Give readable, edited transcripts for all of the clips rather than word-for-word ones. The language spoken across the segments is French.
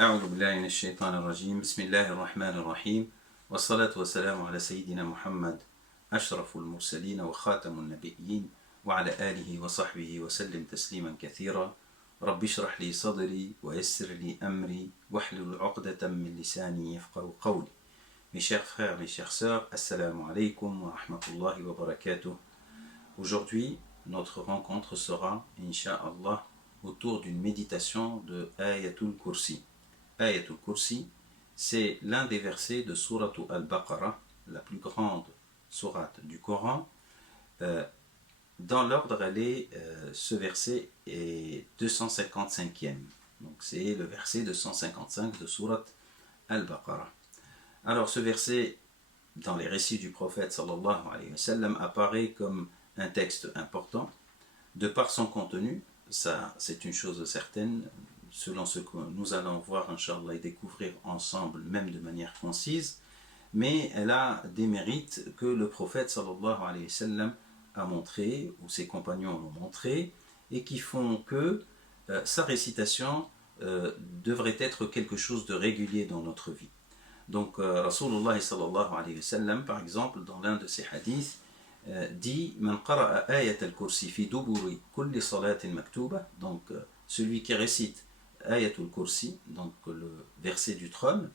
أعوذ بالله من الشيطان الرجيم بسم الله الرحمن الرحيم والصلاة والسلام على سيدنا محمد أشرف المرسلين وخاتم النبيين وعلى آله وصحبه وسلم تسليما كثيرا رب اشرح لي صدري ويسر لي أمري واحلل عقدة من لساني يفقهوا قولي. Mes chers frères, mes chères sœurs, Assalamu alaikum wa rahmatullahi wa barakatuh. Aujourd'hui, notre rencontre sera, Inch'Allah, autour d'une méditation de Ayatul Kursi. Ayatul Kursi, c'est l'un des versets de Suratu Al-Baqarah, la plus grande sourate du Coran. Dans l'ordre, ce verset est 255e. Donc c'est le verset 255 de Surat Al-Baqarah. Alors ce verset, dans les récits du prophète sallallahu alayhi wa sallam, apparaît comme un texte important. De par son contenu, ça c'est une chose certaine, selon ce que nous allons voir, Inch'Allah, et découvrir ensemble, même de manière concise, mais elle a des mérites que le prophète sallallahu alayhi wa sallam a montré, ou ses compagnons l'ont montré, et qui font que sa récitation devrait être quelque chose de régulier dans notre vie. Donc Rasulullah sallallahu alayhi wa sallam, par exemple, dans l'un de ses hadiths, dit Man qara'a ayat al-kursi fi duburi kulli salatin maktuba, donc celui qui récite ayatul kursi, donc le verset du trône,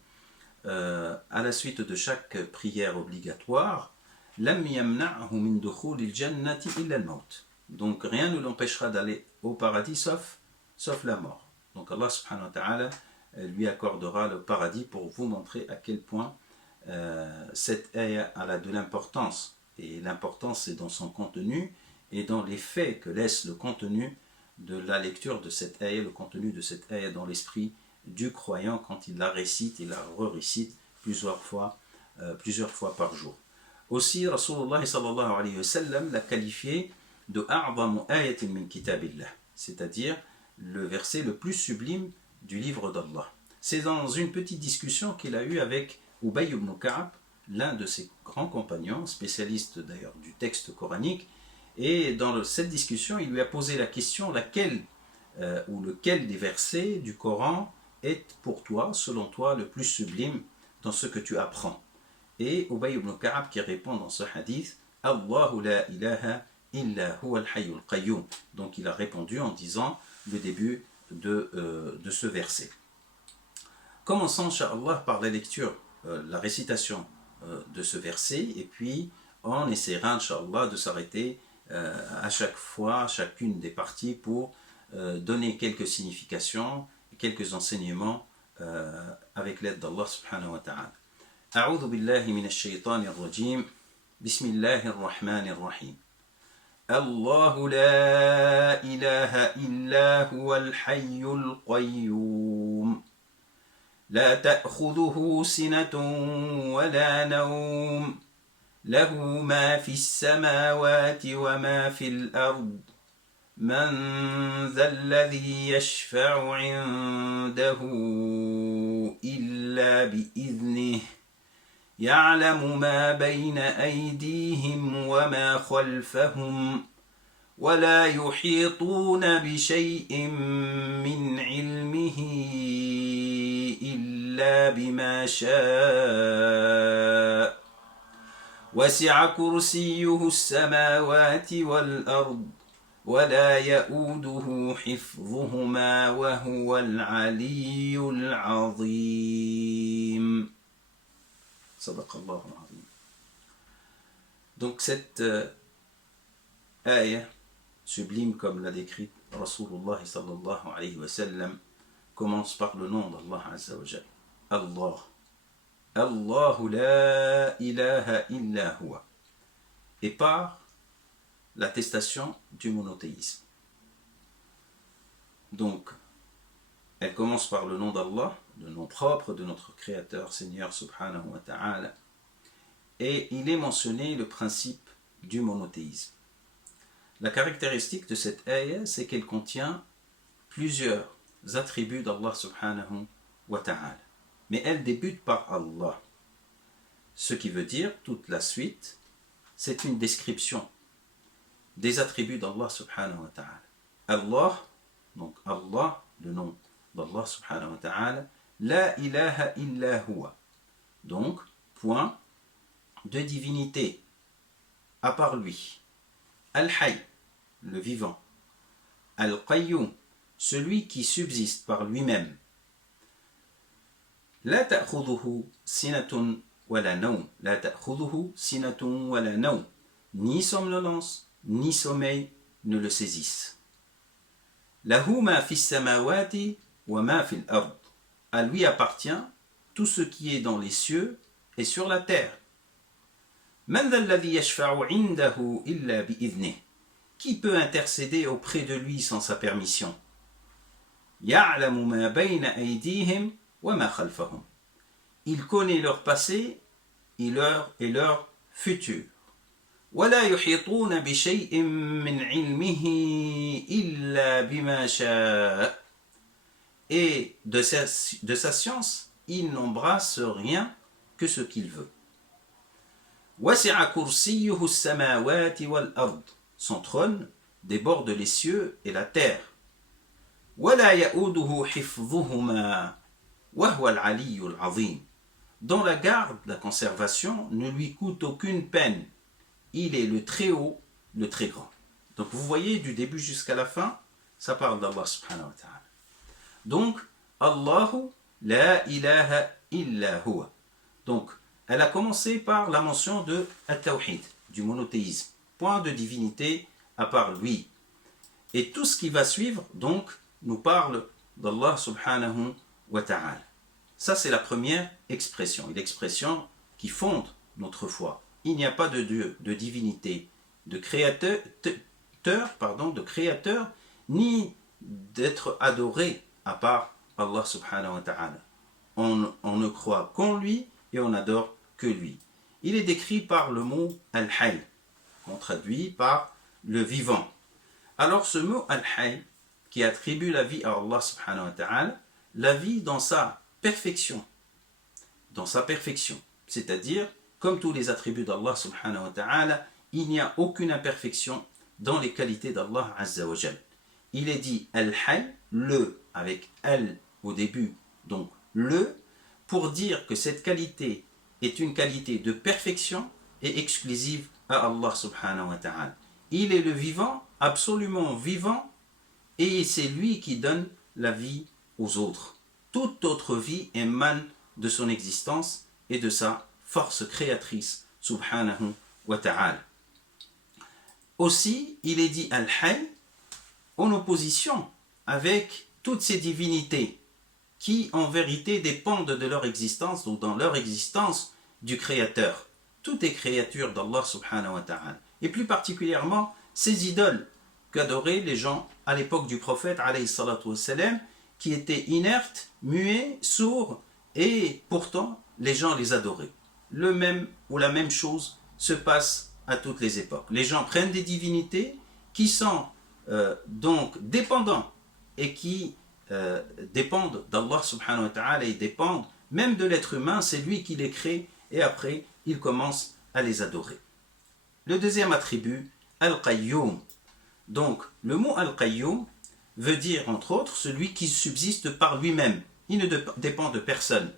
à la suite de chaque prière obligatoire, lam yamna'hu min dukhul al-jannati illa al-maut. Donc rien ne l'empêchera d'aller au paradis sauf la mort. Donc Allah subhanahu wa ta'ala lui accordera le paradis pour vous montrer à quel point cette ayah a de l'importance. Et l'importance c'est dans son contenu et dans les faits que laisse le contenu de la lecture de cette ayah, le contenu de cette ayah dans l'esprit du croyant quand il la récite, il la re-récite plusieurs fois par jour. Aussi, Rasulullah sallallahu alayhi wa sallam l'a qualifié de a'zamu ayatin min kitabillah, c'est-à-dire le verset le plus sublime du livre d'Allah. C'est dans une petite discussion qu'il a eue avec Ubay ibn Ka'b, l'un de ses grands compagnons, spécialiste d'ailleurs du texte coranique, et dans cette discussion, il lui a posé la question lequel des versets du Coran est pour toi, selon toi, le plus sublime dans ce que tu apprends. Et Ubay ibn Ka'b qui répond dans ce hadith, Allahu la ilaha illa huwa al-hayyul qayyum. Donc il a répondu en disant le début de ce verset. Commençons, Inch'Allah, par la lecture, la récitation de ce verset, et puis on essaiera, Inch'Allah, de s'arrêter à chaque fois, chacune des parties pour donner quelques significations, quelques enseignements avec l'aide d'Allah subhanahu wa ta'ala. أعوذ بالله من الشيطان الرجيم بسم الله الرحمن الرحيم الله لا إله إلا هو الحي القيوم لا تأخذه سنة ولا نوم له ما في السماوات وما في الأرض من ذا الذي يشفع عنده إلا بإذنه يعلم ما بين أيديهم وما خلفهم ولا يحيطون بشيء من علمه إلا بما شاء وسع كرسيه السماوات والأرض ولا يؤوده حفظهما وهو العلي العظيم. Sadaqallahu al-azim. Donc cette ayah sublime comme l'a décrite Rasulullah sallallahu alayhi wa sallam commence par le nom d'Allah azza wa jal. Allah. Allahu la ilaha illa huwa. Et par l'attestation du monothéisme. Donc, elle commence par le nom d'Allah, le nom propre de notre Créateur, Seigneur subhanahu wa ta'ala, et il est mentionné le principe du monothéisme. La caractéristique de cette ayah, c'est qu'elle contient plusieurs attributs d'Allah subhanahu wa ta'ala. Mais elle débute par Allah. Ce qui veut dire, toute la suite, c'est une description des attributs d'Allah subhanahu wa ta'ala. Allah, donc Allah, le nom d'Allah subhanahu wa ta'ala, La ilaha illa huwa. Donc, point de divinité à part lui. Al-Hayy, le vivant. Al-Qayyum, celui qui subsiste par lui-même. La ta'khudhuhu sinatun wala nawm. La ta'khudhuhu sinatun wala nawm. Ni somnolence, ni sommeil ne le saisissent. Lahu ma fis samawati wa ma fil ard. À lui appartient tout ce qui est dans les cieux et sur la terre. Man dha alladhi yashfa'u 'indahu illa bi'idhnihi. Qui peut intercéder auprès de lui sans sa permission? Ya'lamu ma bayna aydihim wa ma khalfahum. Il connaît leur passé et leur futur. ولا يحيطون بشيء من علمه إلا بما شاء. Et de sa science, il n'embrasse rien que ce qu'il veut. وسع كرسيه السماوات والأرض. Son trône déborde les cieux et la terre. ولا يؤوده حفظهما وهو العلي العظيم. Dont la garde, la conservation ne lui coûte aucune peine. Il est le très haut, le très grand. Donc vous voyez, du début jusqu'à la fin, ça parle d'Allah subhanahu wa ta'ala. Donc, Allahu la ilaha illa huwa. Donc, elle a commencé par la mention de At-Tawhid, du monothéisme. Point de divinité à part lui. Et tout ce qui va suivre, donc, nous parle d'Allah subhanahu wa ta'ala. Ça, c'est la première expression. Une expression qui fonde notre foi. Il n'y a pas de Dieu, de divinité, de créateur, ni d'être adoré à part Allah subhanahu wa ta'ala. On ne croit qu'en lui et on n'adore que lui. Il est décrit par le mot Al-Hayy, qu'on traduit par le vivant. Alors ce mot Al-Hayy, qui attribue la vie à Allah subhanahu wa ta'ala, la vie dans sa perfection, c'est-à-dire comme tous les attributs d'Allah subhanahu wa ta'ala, il n'y a aucune imperfection dans les qualités d'Allah azza wa jal. Il est dit Al-Hayy, le, avec Al au début, donc le, pour dire que cette qualité est une qualité de perfection et exclusive à Allah subhanahu wa ta'ala. Il est le vivant, absolument vivant, et c'est lui qui donne la vie aux autres. Toute autre vie émane de son existence et de sa force créatrice, subhanahu wa ta'ala. Aussi, il est dit Al-Hayy en opposition avec toutes ces divinités qui, en vérité, dépendent de leur existence ou dans leur existence du Créateur. Tout est créature d'Allah subhanahu wa ta'ala. Et plus particulièrement, ces idoles qu'adoraient les gens à l'époque du prophète, alayhi salatu wassalam, qui étaient inertes, muets, sourds, et pourtant, les gens les adoraient. Le même ou la même chose se passe à toutes les époques. Les gens prennent des divinités qui sont donc dépendants et qui dépendent d'Allah subhanahu wa ta'ala et dépendent même de l'être humain, c'est lui qui les crée et après ils commencent à les adorer. Le deuxième attribut, Al-Qayyum. Donc le mot Al-Qayyum veut dire entre autres celui qui subsiste par lui-même. Il ne dépend de personne.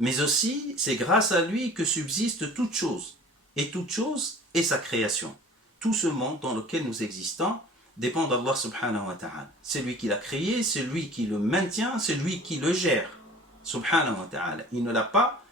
Mais aussi, c'est grâce à lui que subsiste toute chose. Et toute chose est sa création. Tout ce monde dans lequel nous existons dépend d'Allah subhanahu wa ta'ala. C'est lui qui l'a créé, c'est lui qui le maintient, c'est lui qui le gère. Subhanahu wa ta'ala. Il ne l'a pas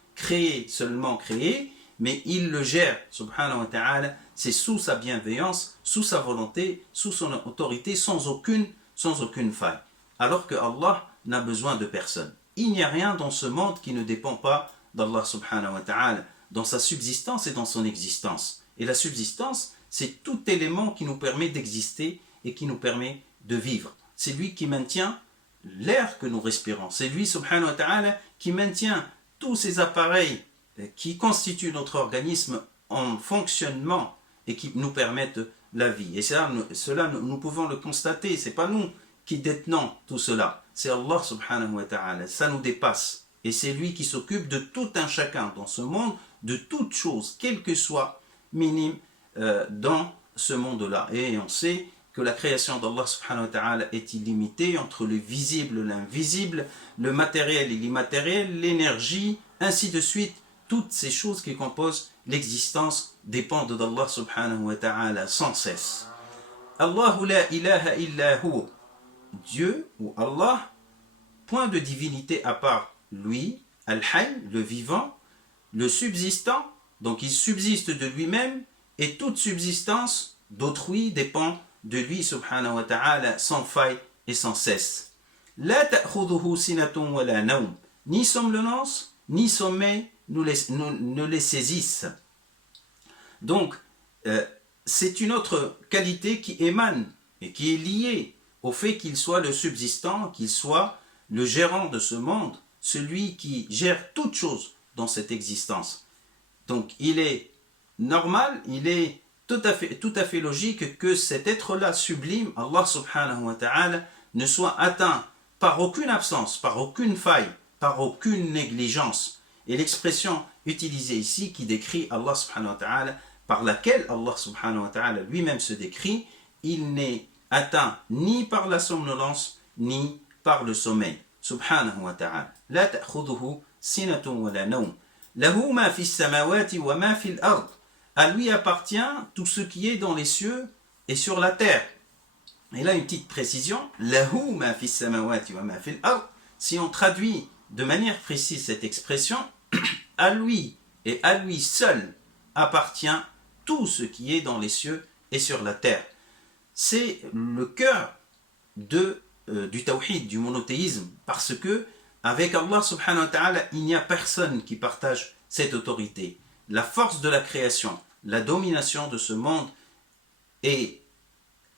seulement créé, mais il le gère. Subhanahu wa ta'ala. C'est sous sa bienveillance, sous sa volonté, sous son autorité, sans aucune faille. Alors que Allah n'a besoin de personne. Il n'y a rien dans ce monde qui ne dépend pas d'Allah subhanahu wa ta'ala, dans sa subsistance et dans son existence. Et la subsistance, c'est tout élément qui nous permet d'exister et qui nous permet de vivre. C'est lui qui maintient l'air que nous respirons. C'est lui subhanahu wa ta'ala qui maintient tous ces appareils qui constituent notre organisme en fonctionnement et qui nous permettent la vie. Et cela nous pouvons le constater. Ce n'est pas nous qui détenons tout cela. C'est Allah subhanahu wa ta'ala. Ça nous dépasse. Et c'est lui qui s'occupe de tout un chacun dans ce monde, de toute chose, quelle que soit minime dans ce monde-là. Et on sait que la création d'Allah subhanahu wa ta'ala est illimitée entre le visible, l'invisible, le matériel et l'immatériel, l'énergie, ainsi de suite. Toutes ces choses qui composent l'existence dépendent d'Allah subhanahu wa ta'ala sans cesse. Allahu la ilaha illa hu. Dieu ou Allah, point de divinité à part lui, Al-Hayy, le vivant, le subsistant, donc il subsiste de lui-même, et toute subsistance d'autrui dépend de lui subhanahu wa ta'ala sans faille et sans cesse. La ta'khudhuhu sinatun wa la nawm. Ni somnolence, ni sommeil ne les saisissent. Donc, c'est une autre qualité qui émane et qui est liée au fait qu'il soit le subsistant, qu'il soit le gérant de ce monde, celui qui gère toute chose dans cette existence. Donc, il est normal, il est tout à fait logique que cet être-là sublime, Allah subhanahu wa ta'ala, ne soit atteint par aucune absence, par aucune faille, par aucune négligence. Et l'expression utilisée ici qui décrit Allah subhanahu wa ta'ala, par laquelle Allah subhanahu wa ta'ala lui-même se décrit, il n'est atteint ni par la somnolence, ni par le sommeil. Subhanahu wa ta'ala. La ta'khudhuhu sinatun wa la nawm. Lahu ma fi samawati wa ma fi al-ard. À lui appartient tout ce qui est dans les cieux et sur la terre. Et là, une petite précision. Lahu ma fi samawati wa ma fi al-ard. Si on traduit de manière précise cette expression, à lui et à lui seul appartient tout ce qui est dans les cieux et sur la terre. C'est le cœur du tawhid, du monothéisme, parce que avec Allah subhanahu wa ta'ala, il n'y a personne qui partage cette autorité. La force de la création, la domination de ce monde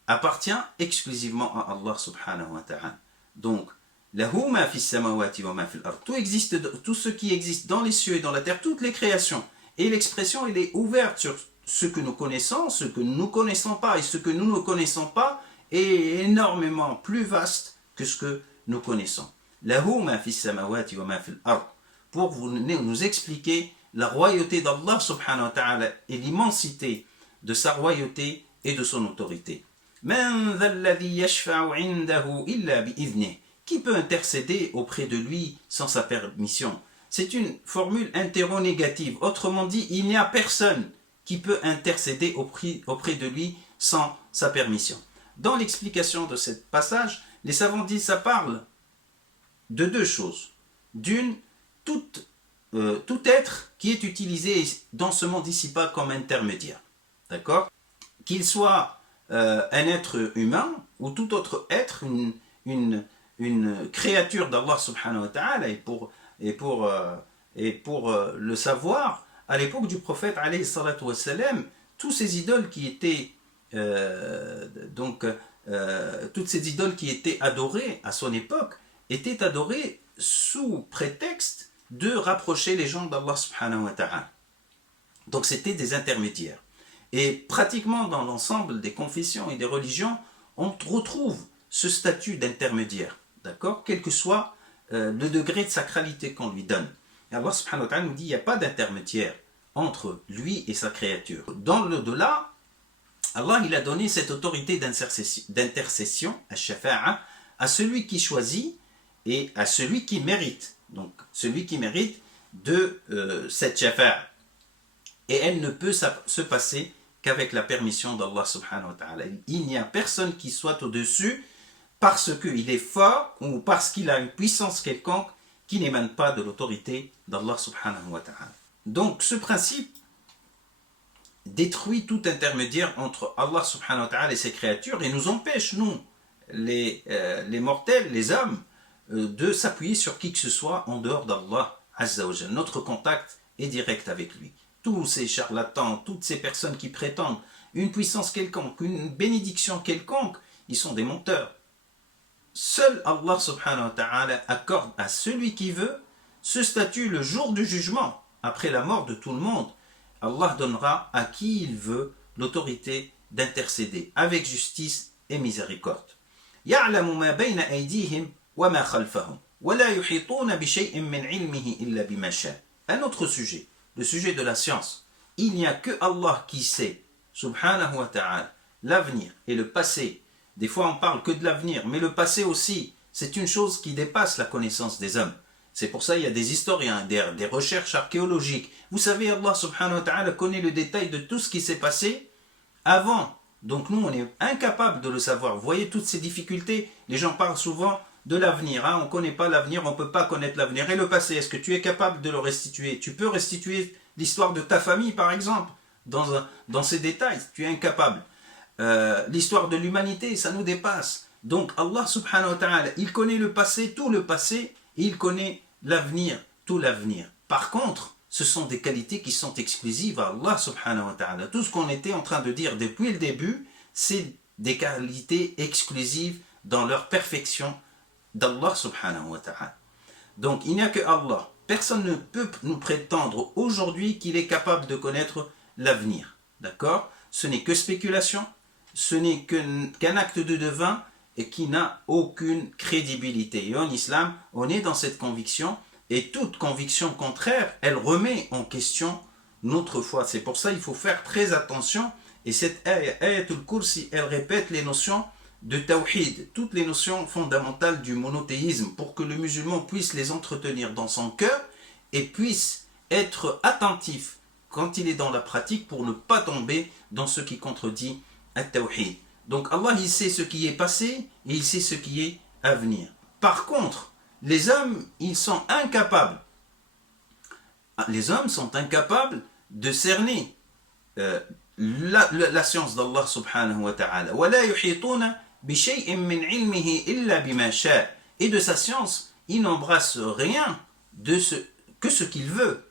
appartient exclusivement à Allah subhanahu wa ta'ala. Donc, lahu ma fi samawati wa ma fi al-ard. Tout ce qui existe dans les cieux et dans la terre, toutes les créations. Et l'expression, elle est ouverte sur ce que nous connaissons, ce que nous ne connaissons pas, et ce que nous ne connaissons pas est énormément plus vaste que ce que nous connaissons. Lahu ma fi samawati wa ma fi al-ard. Pour nous expliquer la royauté d'Allah subhanahu wa ta'ala et l'immensité de sa royauté et de son autorité. Man dha alladhi yashfa'u 'indahu illa bi'idhnihi. Qui peut intercéder auprès de lui sans sa permission? C'est une formule interrogative. Autrement dit, il n'y a personne qui peut intercéder auprès de lui sans sa permission. Dans l'explication de ce passage, les savants disent que ça parle de deux choses. D'une, tout être qui est utilisé dans ce monde ici-bas comme intermédiaire. D'accord? Qu'il soit un être humain ou tout autre être, une créature d'Allah subhanahu wa ta'ala, et pour le savoir, à l'époque du prophète alayhi salatu wa salam, tous ces idoles qui étaient toutes ces idoles qui étaient adorées à son époque étaient adorées sous prétexte de rapprocher les gens d'Allah subhanahu wa ta'ala. Donc c'était des intermédiaires. Et pratiquement dans l'ensemble des confessions et des religions, on retrouve ce statut d'intermédiaire, d'accord, quel que soit le degré de sacralité qu'on lui donne. Et Allah subhanahu wa ta'ala nous dit qu'il n'y a pas d'intermédiaire entre lui et sa créature. Dans l'au-delà, Allah il a donné cette autorité d'intercession, à shafa'a, à celui qui choisit et à celui qui mérite. Donc celui qui mérite de cette shafa'a. Et elle ne peut se passer qu'avec la permission d'Allah subhanahu wa ta'ala. Il n'y a personne qui soit au-dessus parce qu'il est fort ou parce qu'il a une puissance quelconque qui n'émane pas de l'autorité d'Allah subhanahu wa ta'ala. Donc ce principe détruit tout intermédiaire entre Allah subhanahu wa ta'ala et ses créatures et nous empêche, nous, les mortels, les hommes, de s'appuyer sur qui que ce soit en dehors d'Allah azza wa jalla. Notre contact est direct avec lui. Tous ces charlatans, toutes ces personnes qui prétendent une puissance quelconque, une bénédiction quelconque, ils sont des menteurs. Seul Allah subhanahu wa ta'ala accorde à celui qui veut ce statut le jour du jugement, après la mort de tout le monde. Allah donnera à qui il veut l'autorité d'intercéder avec justice et miséricorde. يَعْلَمُ مَا بَيْنَ أَيْدِيهِمْ وَمَا خَلْفَهُمْ وَلَا يُحِيطُونَ بِشَيْءٍ مِّنْ عِلْمِهِ إِلَّا بِمَا شَاءَ. Un autre sujet, le sujet de la science. Il n'y a que Allah qui sait, subhanahu wa ta'ala, l'avenir et le passé Des fois, on parle que de l'avenir, mais le passé aussi, c'est une chose qui dépasse la connaissance des hommes. C'est pour ça qu'il y a des historiens, des recherches archéologiques. Vous savez, Allah subhanahu wa ta'ala connaît le détail de tout ce qui s'est passé avant. Donc nous, on est incapable de le savoir. Vous voyez toutes ces difficultés. Les gens parlent souvent de l'avenir. On ne connaît pas l'avenir, on ne peut pas connaître l'avenir. Et le passé, est-ce que tu es capable de le restituer? Tu peux restituer l'histoire de ta famille, par exemple, dans ces détails. Tu es incapable. L'histoire de l'humanité, ça nous dépasse. Donc Allah subhanahu wa ta'ala, il connaît le passé, tout le passé, et il connaît l'avenir, tout l'avenir. Par contre, ce sont des qualités qui sont exclusives à Allah subhanahu wa ta'ala. Tout ce qu'on était en train de dire depuis le début, c'est des qualités exclusives dans leur perfection d'Allah subhanahu wa ta'ala. Donc il n'y a que Allah. Personne ne peut nous prétendre aujourd'hui qu'il est capable de connaître l'avenir. D'accord? Ce n'est que spéculation, ce n'est qu'un acte de devin et qui n'a aucune crédibilité. Et en islam, on est dans cette conviction, et toute conviction contraire, elle remet en question notre foi. C'est pour ça qu'il faut faire très attention. Et cette ayatul kursi, elle répète les notions de tawhid, toutes les notions fondamentales du monothéisme, pour que le musulman puisse les entretenir dans son cœur et puisse être attentif quand il est dans la pratique pour ne pas tomber dans ce qui contredit at-tawhid. Donc Allah, il sait ce qui est passé et il sait ce qui est à venir. Par contre, les hommes, ils sont incapables. Les hommes sont incapables de cerner la science d'Allah subhanahu wa ta'ala. وَلَا يُحِيطُونَ بِشَيْءٍ مِّنْ عِلْمِهِ إِلَّا بِمَا شَاءَ. Et de sa science, il n'embrasse rien que ce qu'il veut.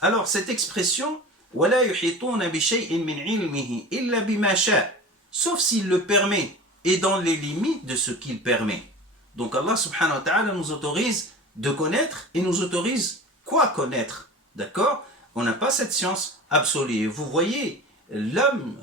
Alors cette expression وَلَا يُحِيطُونَ بِشَيْءٍ مِّنْ عِلْمِهِ إِلَّا بِمَا شَاءَ, sauf s'il le permet et dans les limites de ce qu'il permet. Donc Allah subhanahu wa ta'ala nous autorise de connaître et nous autorise quoi connaître. D'accord? On n'a pas cette science absolue. Vous voyez, l'homme,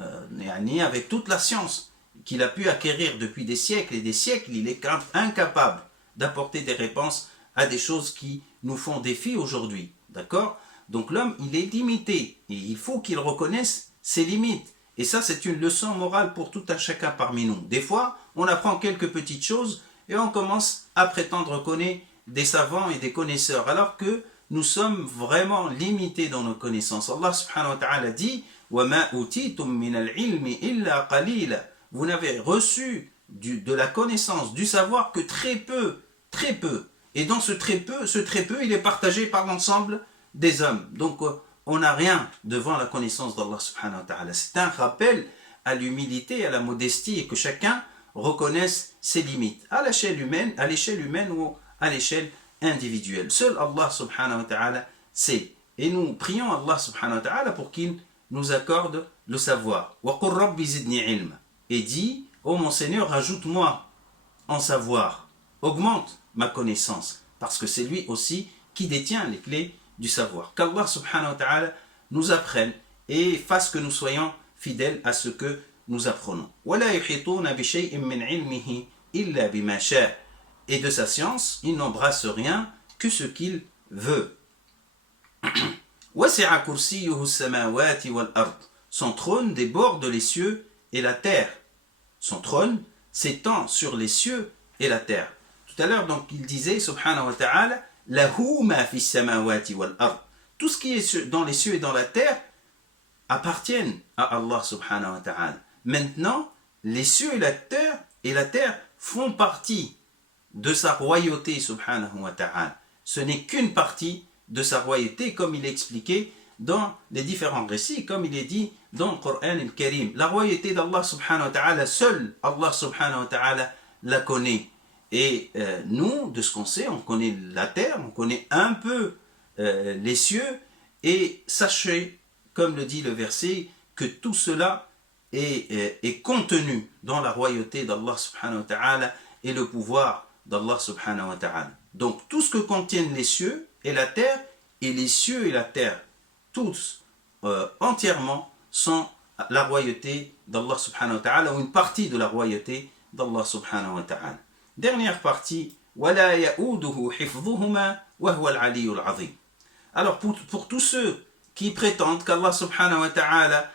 avec toute la science qu'il a pu acquérir depuis des siècles et des siècles, il est incapable d'apporter des réponses à des choses qui nous font défi aujourd'hui. D'accord? Donc l'homme, il est limité et il faut qu'il reconnaisse ses limites. Et ça, c'est une leçon morale pour tout un chacun parmi nous. Des fois, on apprend quelques petites choses et on commence à prétendre connaître des savants et des connaisseurs, alors que nous sommes vraiment limités dans nos connaissances. Allah subhanahu wa ta'ala dit وَمَا أُوتِيتُم مِّنَ الْعِلْمِ إِلَّا قَلِيلًا. Vous n'avez reçu de la connaissance, du savoir que très peu, très peu. Et dans ce très peu, il est partagé par l'ensemble des hommes. Donc, on n'a rien devant la connaissance d'Allah subhanahu wa ta'ala. C'est un rappel à l'humilité, à la modestie, et que chacun reconnaisse ses limites, à l'échelle humaine ou à l'échelle individuelle. Seul Allah subhanahu wa ta'ala sait. Et nous prions Allah subhanahu wa ta'ala pour qu'il nous accorde le savoir. وَقُلْ رَبِّ زِدْنِي عِلْمًا. Et dit, ô mon Seigneur, ajoute-moi en savoir, augmente ma connaissance, parce que c'est lui aussi qui détient les clés du savoir. Qu'Allah subhanahu wa ta'ala nous apprenne et fasse que nous soyons fidèles à ce que nous apprenons. وَلَا يُحِيطُونَ بِشَيْءٍ مِّنْ عِلْمِهِ إِلَّا بِمَا شَاءَ. Et de sa science, il n'embrasse rien que ce qu'il veut. وَسِعَ كُرْسِيُّهُ السَّمَاوَاتِ وَالْأَرْضِ. Son trône déborde les cieux et la terre. Son trône s'étend sur les cieux et la terre. Tout à l'heure, donc, il disait, subhanahu wa ta'ala, lahu ma fi samawati wal ard. Tout ce qui est dans les cieux et dans la terre appartiennent à Allah subhanahu wa ta'ala. Maintenant, les cieux et la terre font partie de sa royauté subhanahu wa ta'ala. Ce n'est qu'une partie de sa royauté, comme il est expliqué dans les différents récits, comme il est dit dans le Coran al-Karim. La royauté d'Allah subhanahu wa ta'ala, seul Allah subhanahu wa ta'ala la connaît. Et nous, de ce qu'on sait, on connaît la terre, on connaît un peu les cieux, et sachez, comme le dit le verset, que tout cela est contenu dans la royauté d'Allah subhanahu wa ta'ala et le pouvoir d'Allah subhanahu wa ta'ala. Donc tout ce que contiennent les cieux et la terre, et les cieux et la terre, tous entièrement sont la royauté d'Allah subhanahu wa ta'ala, ou une partie de la royauté d'Allah subhanahu wa ta'ala. Dernière partie, وَلَا يَؤُودُهُ حِفْظُهُمَا وَهُوَ الْعَلِيُّ الْعَظِيمُ. Alors pour tous ceux qui prétendent qu'Allah subhanahu wa ta'ala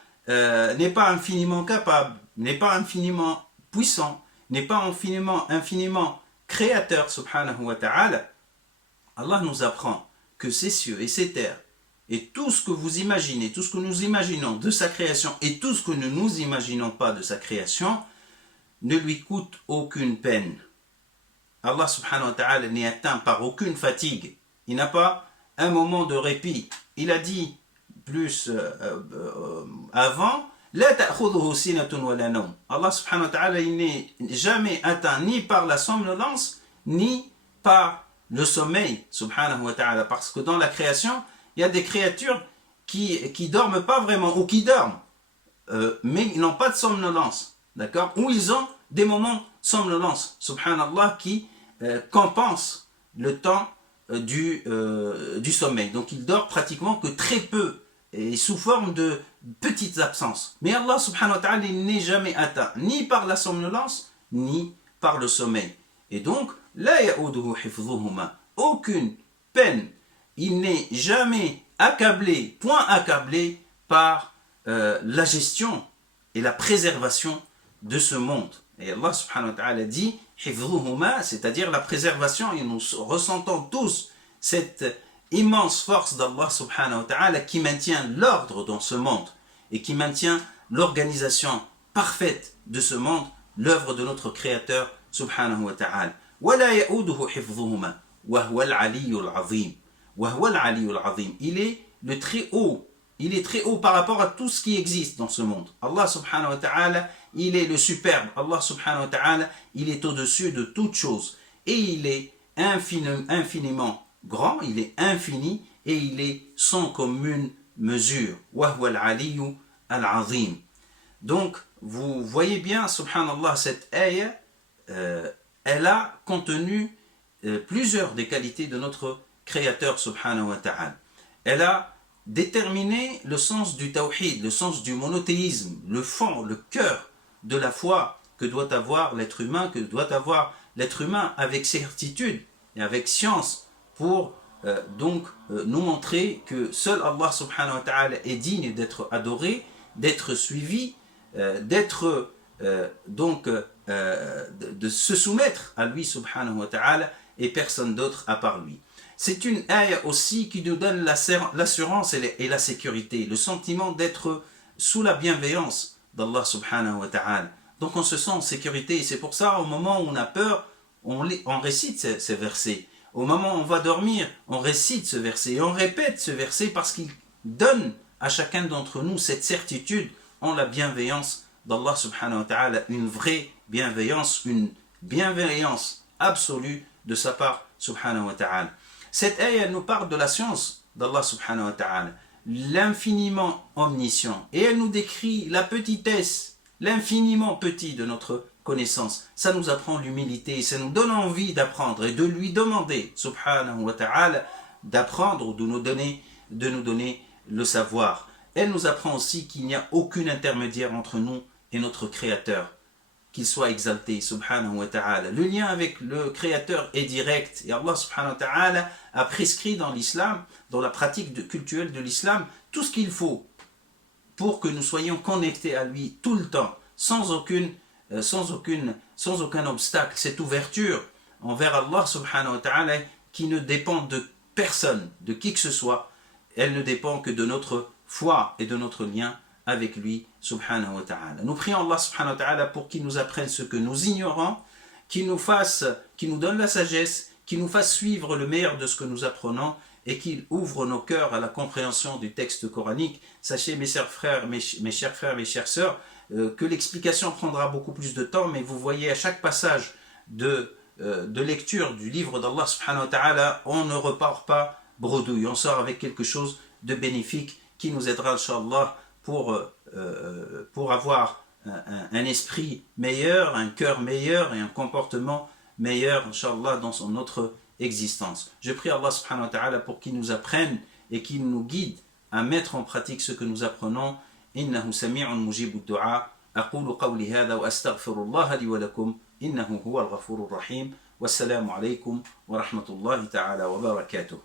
n'est pas infiniment capable, n'est pas infiniment puissant, n'est pas infiniment créateur, subhanahu wa ta'ala, Allah nous apprend que ces cieux et ces terres, et tout ce que vous imaginez, tout ce que nous imaginons de sa création, et tout ce que nous ne nous imaginons pas de sa création, ne lui coûte aucune peine. Allah subhanahu wa ta'ala n'est atteint par aucune fatigue. Il n'a pas un moment de répit. Il a dit plus avant, La ta'khudhuhu sinatun wa la nawm. Allah subhanahu wa ta'ala, il n'est jamais atteint ni par la somnolence, ni par le sommeil, subhanahu wa ta'ala. Parce que dans la création, il y a des créatures qui dorment pas vraiment, ou qui dorment, mais ils n'ont pas de somnolence, d'accord? Ou ils ont des moments somnolence, subhanallah, qui compensent le temps du sommeil. Donc il dort pratiquement que très peu, et sous forme de petites absences. Mais Allah subhanahu wa ta'ala, il n'est jamais atteint, ni par la somnolence, ni par le sommeil. Et donc, la ya'uduhu hifdhuhuma, aucune peine, il n'est jamais accablé, point accablé par la gestion et la préservation de ce monde. Et Allah subhanahu wa ta'ala dit hifdhuhuma, c'est-à-dire la préservation, et nous ressentons tous cette immense force d'Allah subhanahu wa ta'ala qui maintient l'ordre dans ce monde et qui maintient l'organisation parfaite de ce monde, l'œuvre de notre Créateur subhanahu wa ta'ala. وَلَا يَؤُودُهُ حِفْظُهُمَا وَهُوَ الْعَلِيُّ الْعَظِيمُ. وَهُوَ الْعَلِيُّ الْعَظِيمُ. Il est le très haut. Il est très haut par rapport à tout ce qui existe dans ce monde. Allah subhanahu wa ta'ala, il est le superbe. Allah subhanahu wa ta'ala, il est au-dessus de toutes choses. Et il est infiniment grand, il est infini et il est sans commune mesure. وَهُوَ الْعَلِيُّ الْعَظِيمُ. Donc, vous voyez bien, subhanallah, cette ayah, elle a contenu plusieurs des qualités de notre Créateur subhanahu wa ta'ala. Elle a déterminé le sens du tawhid, le sens du monothéisme, le fond, le cœur de la foi que doit avoir l'être humain, avec certitude et avec science pour nous montrer que seul Allah subhanahu wa ta'ala est digne d'être adoré, d'être suivi, de se soumettre à lui subhanahu wa ta'ala et personne d'autre à part lui. C'est une ayah aussi qui nous donne l'assurance et la sécurité, le sentiment d'être sous la bienveillance d'Allah subhanahu wa ta'ala. Donc on se sent en sécurité et c'est pour ça au moment où on a peur, on récite ces versets. Au moment où on va dormir, on récite ce verset et on répète ce verset parce qu'il donne à chacun d'entre nous cette certitude en la bienveillance d'Allah subhanahu wa ta'ala, une vraie bienveillance, une bienveillance absolue de sa part subhanahu wa ta'ala. Cette ayah nous parle de la science d'Allah subhanahu wa ta'ala, l'infiniment omniscient, et elle nous décrit la petitesse, l'infiniment petit de notre connaissance. Ça nous apprend l'humilité, ça nous donne envie d'apprendre et de lui demander subhanahu wa ta'ala d'apprendre ou de nous donner le savoir. Elle nous apprend aussi qu'il n'y a aucun intermédiaire entre nous et notre Créateur, qu'il soit exalté subhanahu wa ta'ala. Le lien avec le Créateur est direct et Allah subhanahu wa ta'ala a prescrit dans l'islam, dans la pratique cultuelle de l'islam, tout ce qu'il faut pour que nous soyons connectés à lui tout le temps, sans aucun obstacle. Cette ouverture envers Allah subhanahu wa ta'ala qui ne dépend de personne, de qui que ce soit, elle ne dépend que de notre foi et de notre lien avec lui subhanahu wa ta'ala. Nous prions Allah subhanahu wa ta'ala pour qu'il nous apprenne ce que nous ignorons, qu'il nous donne la sagesse, qu'il nous fasse suivre le meilleur de ce que nous apprenons et qu'il ouvre nos cœurs à la compréhension du texte coranique. Sachez mes chers frères, mes chères sœurs, que l'explication prendra beaucoup plus de temps, mais vous voyez à chaque passage de lecture du livre d'Allah subhanahu wa ta'ala, on ne repart pas bredouille, on sort avec quelque chose de bénéfique qui nous aidera, Inch'Allah, pour avoir un esprit meilleur, un cœur meilleur et un comportement meilleur, Inch'Allah, dans notre existence. Je prie Allah subhanahu wa ta'ala pour qu'il nous apprenne et qu'il nous guide à mettre en pratique ce que nous apprenons. إنه سميع مجيب الدعاء أقول قولي هذا وأستغفر الله لي ولكم إنه هو الغفور الرحيم والسلام عليكم ورحمة الله تعالى وبركاته.